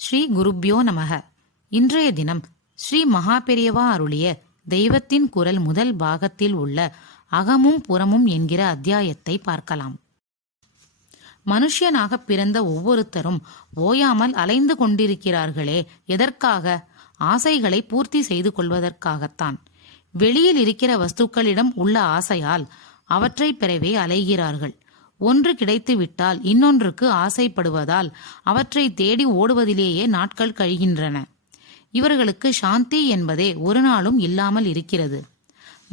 ஸ்ரீ குருப்யோ நமக. இன்றைய தினம் ஸ்ரீ மகாபெரியவா அருளிய தெய்வத்தின் குரல் முதல் பாகத்தில் உள்ள அகமும் புறமும் என்கிற அத்தியாயத்தை பார்க்கலாம். மனுஷனாக பிறந்த ஒவ்வொருத்தரும் ஓயாமல் அலைந்து கொண்டிருக்கிறார்களே, எதற்காக? ஆசைகளை பூர்த்தி செய்து கொள்வதற்காகத்தான். வெளியில் இருக்கிற வஸ்துக்களிடம் உள்ள ஆசையால் அவற்றை பெறவே அலைகிறார்கள். ஒன்று கிடைத்துவிட்டால் இன்னொன்றுக்கு ஆசைப்படுவதால் அவற்றை தேடி ஓடுவதிலேயே நாட்கள் கழிகின்றன. இவர்களுக்கு சாந்தி என்பதே ஒரு நாளும் இல்லாமல் இருக்கிறது.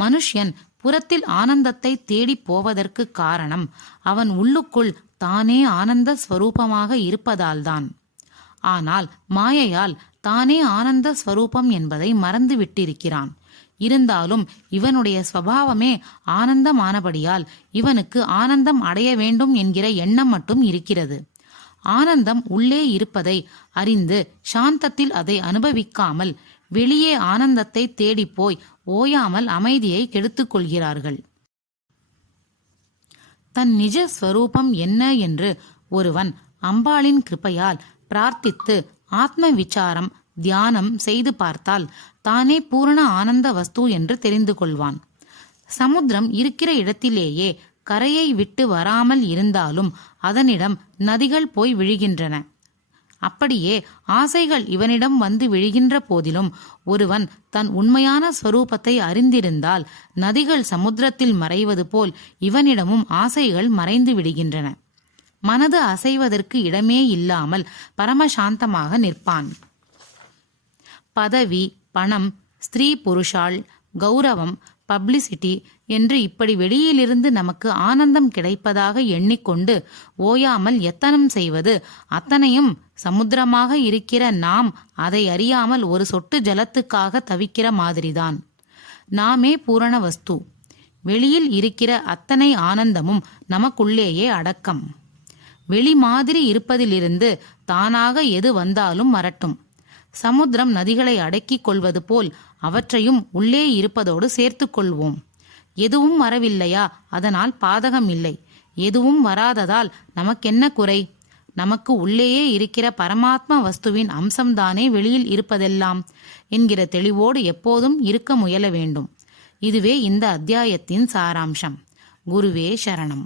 மனுஷன் புறத்தில் ஆனந்தத்தை தேடி போவதற்கு காரணம் அவன் உள்ளுக்குள் தானே ஆனந்த ஸ்வரூபமாக இருப்பதால்தான். ஆனால் மாயையால் தானே ஆனந்த ஸ்வரூபம் என்பதை மறந்து விட்டிருக்கிறான். இருந்தாலும் இவனுடைய ஸ்வபாவமே ஆனந்தமானபடியால் இவனுக்கு ஆனந்தம் அடைய வேண்டும் என்கிற எண்ணம் மட்டும் இருக்கிறது. ஆனந்தம் உள்ளே இருப்பதை அறிந்து சாந்தத்தில் அதை அனுபவிக்காமல் வெளியே ஆனந்தத்தை தேடிப்போய் ஓயாமல் அமைதியை கெடுத்துக் கொள்கிறார்கள். தன் நிஜ ஸ்வரூபம் என்ன என்று ஒருவன் அம்பாளின் கிருபையால் பிரார்த்தித்து ஆத்ம விசாரம் தியானம் செய்து பார்த்தால் தானே பூரண ஆனந்த வஸ்து என்று தெரிந்து கொள்வான். சமுத்திரம் இருக்கிற இடத்திலேயே கரையை விட்டு வராமல் இருந்தாலும் அதனிடம் நதிகள் போய் விழுகின்றன. அப்படியே ஆசைகள் இவனிடம் வந்து விழுகின்ற போதிலும் ஒருவன் தன் உண்மையான ஸ்வரூபத்தை அறிந்திருந்தால் நதிகள் சமுத்திரத்தில் மறைவது போல் இவனிடமும் ஆசைகள் மறைந்து விடுகின்றன. மனது அசைவதற்கு இடமே இல்லாமல் பரமசாந்தமாக நிற்பான். பதவி, பணம், ஸ்திரீ புருஷாள், கௌரவம், பப்ளிசிட்டி என்று இப்படி வெளியிலிருந்து நமக்கு ஆனந்தம் கிடைப்பதாக எண்ணிக்கொண்டு ஓயாமல் எத்தனம் செய்வது அத்தனையும் சமுத்திரமாக இருக்கிற நாம் அதை அறியாமல் ஒரு சொட்டு ஜலத்துக்காக தவிக்கிற மாதிரிதான். நாமே பூரண வஸ்து. வெளியில் இருக்கிற அத்தனை ஆனந்தமும் நமக்குள்ளேயே அடக்கம். வெளி மாதிரி இருப்பதிலிருந்து தானாக எது வந்தாலும் வரட்டும். சமுத்திரம் நதிகளை அடக்கிக் கொள்வது போல் அவற்றையும் உள்ளே இருப்பதோடு சேர்த்து கொள்வோம். எதுவும் வரவில்லையா, அதனால் பாதகம் இல்லை. எதுவும் வராததால் நமக்கென்ன குறை? நமக்கு உள்ளேயே இருக்கிற பரமாத்ம வஸ்துவின் அம்சம்தானே வெளியில் இருப்பதெல்லாம் என்கிற தெளிவோடு எப்போதும் இருக்க முயல வேண்டும். இதுவே இந்த அத்தியாயத்தின் சாராம்சம். குருவே சரணம்.